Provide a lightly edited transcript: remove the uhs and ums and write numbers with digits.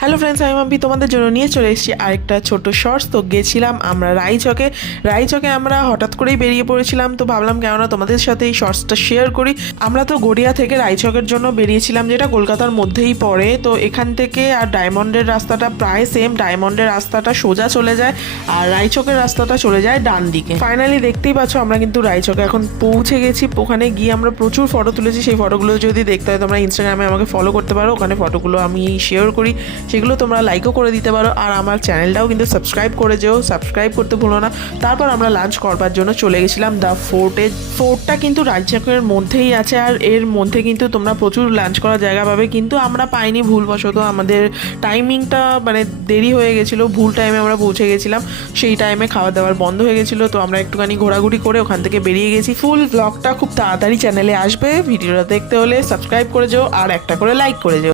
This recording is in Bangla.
হ্যালো ফ্রেন্ডস, আমি মাম্পি তোমাদের জন্য নিয়ে চলে এসেছি আরেকটা ছোট শর্টস। তো গেছিলাম আমরা রায়চকে আমরা হঠাৎ করেই বেরিয়ে পড়েছিলাম। তো ভাবলাম কেননা তোমাদের সাথে এই শর্টসটা শেয়ার করি। আমরা তো গড়িয়া থেকে রায়চকের জন্য বেরিয়েছিলাম, যেটা কলকাতার মধ্যেই পড়ে। তো এখান থেকে আর ডায়মন্ডের রাস্তাটা প্রায় সেম। ডায়মন্ডের রাস্তাটা সোজা চলে যায় আর রায়চকের রাস্তাটা চলে যায় ডান দিকে। ফাইনালি দেখতেই পাচ্ছ আমরা কিন্তু রায়চকে এখন পৌঁছে গেছি। ওখানে গিয়ে আমরা প্রচুর ফটো তুলেছি। সেই ফটোগুলো যদি দেখতে হয় তোমরা ইনস্টাগ্রামে আমাকে ফলো করতে পারো, ওখানে ফটোগুলো আমি শেয়ার করি, সেগুলো তোমরা লাইকও করে দিতে পারো। আর আমার চ্যানেলটাও কিন্তু সাবস্ক্রাইব করে যেও, সাবস্ক্রাইব করতে ভুলো না। তারপর আমরা লাঞ্চ করবার জন্য চলে গেছিলাম দ্য ফোর্টে। ফোর্টটা কিন্তু রায়চকের মধ্যেই আছে আর এর মধ্যে কিন্তু তোমরা প্রচুর লাঞ্চ করার জায়গা পাবে, কিন্তু আমরা পাইনি ভুলবশত। আমাদের টাইমিংটা মানে দেরি হয়ে গেছিলো, ভুল টাইমে আমরা পৌঁছে গেছিলাম, সেই টাইমে খাওয়া দাওয়ার বন্ধ হয়ে গেছিলো। তো আমরা একটুখানি ঘোরাঘুরি করে ওখান থেকে বেরিয়ে গেছি। ফুল ব্লগটা খুব তাড়াতাড়ি চ্যানেলে আসবে। ভিডিওটা দেখতে হলে সাবস্ক্রাইব করে যেও আর একটা করে লাইক করে যেও।